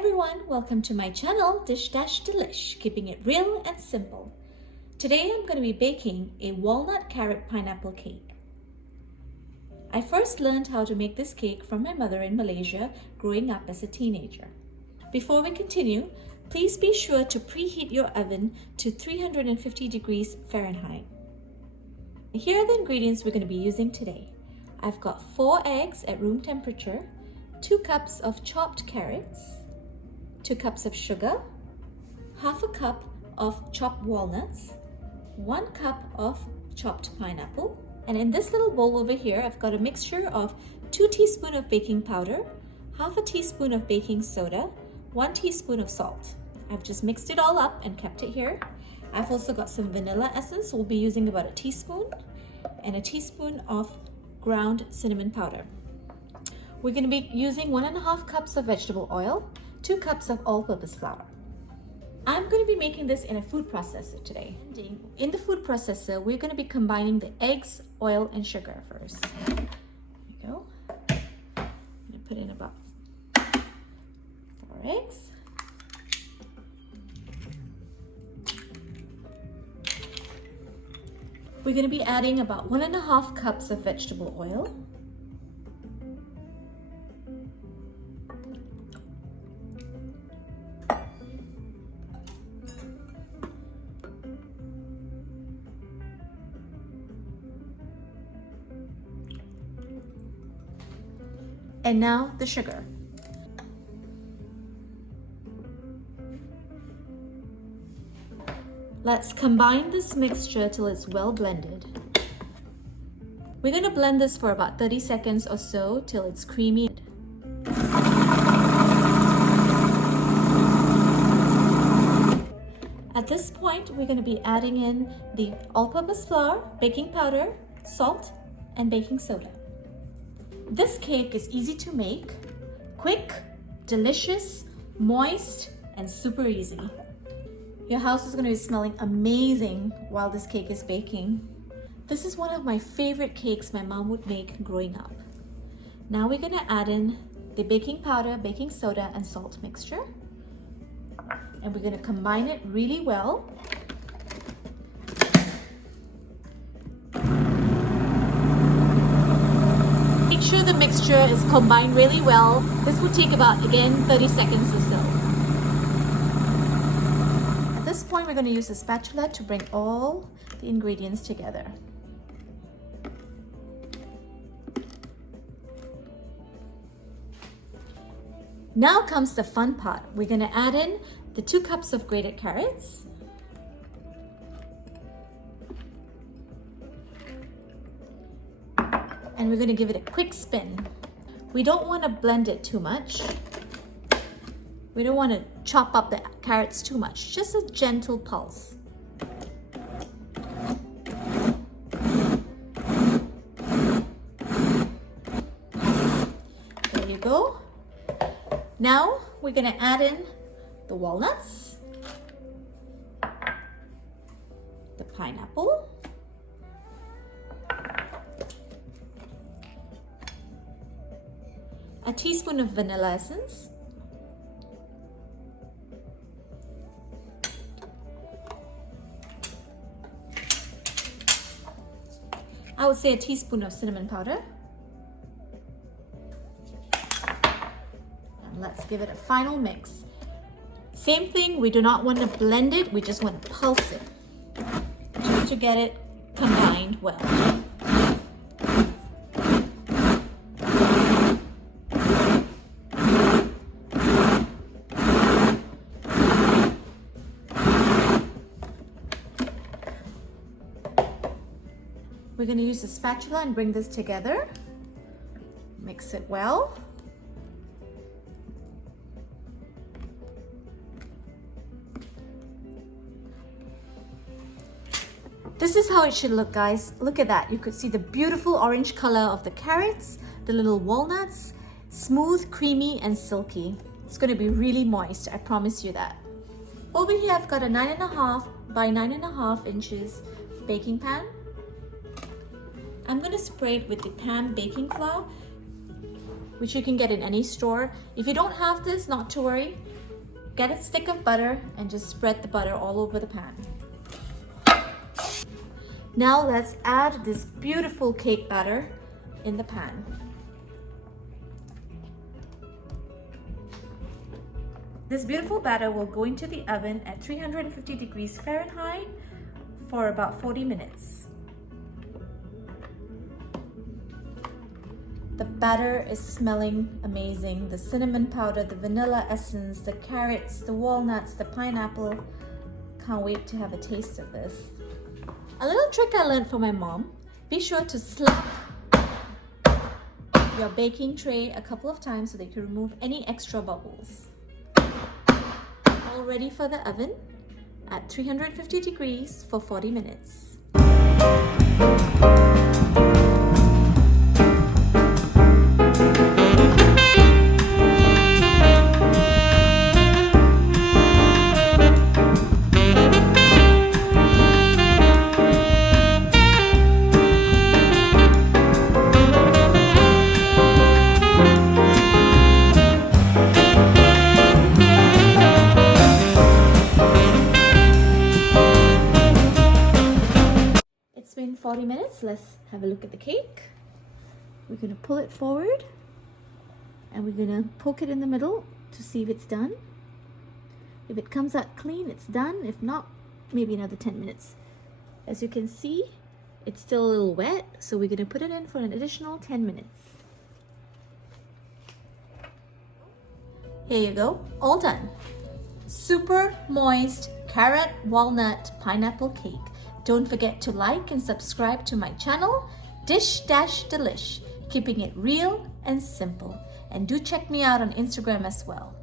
everyone, welcome to my channel DishDashDelish, keeping it real and simple. Today I'm going to be baking a walnut carrot pineapple cake. I first learned how to make this cake from my mother in Malaysia growing up as a teenager. Before we continue, please be sure to preheat your oven to 350 degrees Fahrenheit. Here are the ingredients we're going to be using today. I've got 4 eggs at room temperature, 2 cups of chopped carrots, 2 cups of sugar, half a cup of chopped walnuts, 1 cup of chopped pineapple, and in this little bowl over here, I've got a mixture of 2 teaspoons of baking powder, half a teaspoon of baking soda, 1 teaspoon of salt. I've just mixed it all up and kept it here. I've also got some vanilla essence. We'll be using about a teaspoon and a teaspoon of ground cinnamon powder. We're going to be using 1.5 cups of vegetable oil, 2 cups of all-purpose flour. I'm going to be making this in a food processor today. In the food processor, we're going to be combining the eggs, oil, and sugar first. There we go. I'm going to put in about 4 eggs. We're going to be adding about 1.5 cups of vegetable oil. And now the sugar. Let's combine this mixture till it's well blended. We're going to blend this for about 30 seconds or so till it's creamy. At this point, we're going to be adding in the all-purpose flour, baking powder, salt, and baking soda. This cake is easy to make, quick, delicious, moist, and super easy. Your house is going to be smelling amazing while this cake is baking. This is one of my favorite cakes my mom would make growing up. Now we're going to add in the baking powder, baking soda, and salt mixture. And we're going to combine it really well. Make sure the mixture is combined really well. This will take about, again, 30 seconds or so. At this point, we're going to use a spatula to bring all the ingredients together. Now comes the fun part. We're going to add in the 2 cups of grated carrots, and we're going to give it a quick spin. We don't want to blend it too much. We don't want to chop up the carrots too much, just a gentle pulse. There you go. Now we're going to add in the walnuts, the pineapple, a teaspoon of vanilla essence, I would say a teaspoon of cinnamon powder. And let's give it a final mix. Same thing, we do not want to blend it, we just want to pulse it just to get it combined well. We're going to use a spatula and bring this together. Mix it well. This is how it should look, guys. Look at that. You could see the beautiful orange color of the carrots, the little walnuts, smooth, creamy, and silky. It's going to be really moist, I promise you that. Over here, I've got a 9.5 by 9.5 inches baking pan. I'm going to spray it with the pan baking flour. which you can get in any store. If you don't have this, not to worry. Get a stick of butter and just spread the butter all over the pan. Now let's add this beautiful cake batter in the pan. This beautiful batter will go into the oven at 350 degrees Fahrenheit for about 40 minutes. The batter is smelling amazing. The cinnamon powder, the vanilla essence, the carrots, the walnuts, the pineapple. Can't wait to have a taste of this. A little trick I learned from my mom. Be sure to slap your baking tray a couple of times so that you can remove any extra bubbles. All ready for the oven at 350 degrees for 40 minutes. It's been 40 minutes. Let's have a look at the cake. We're going to pull it forward and we're going to poke it in the middle to see if it's done. If it comes out clean, it's done. If not, maybe another 10 minutes. As you can see, it's still a little wet, so we're going to put it in for an additional 10 minutes. Here you go, all done. Super moist carrot walnut pineapple cake. Don't forget to like and subscribe to my channel, DishDashDelish, keeping it real and simple. And do check me out on Instagram as well.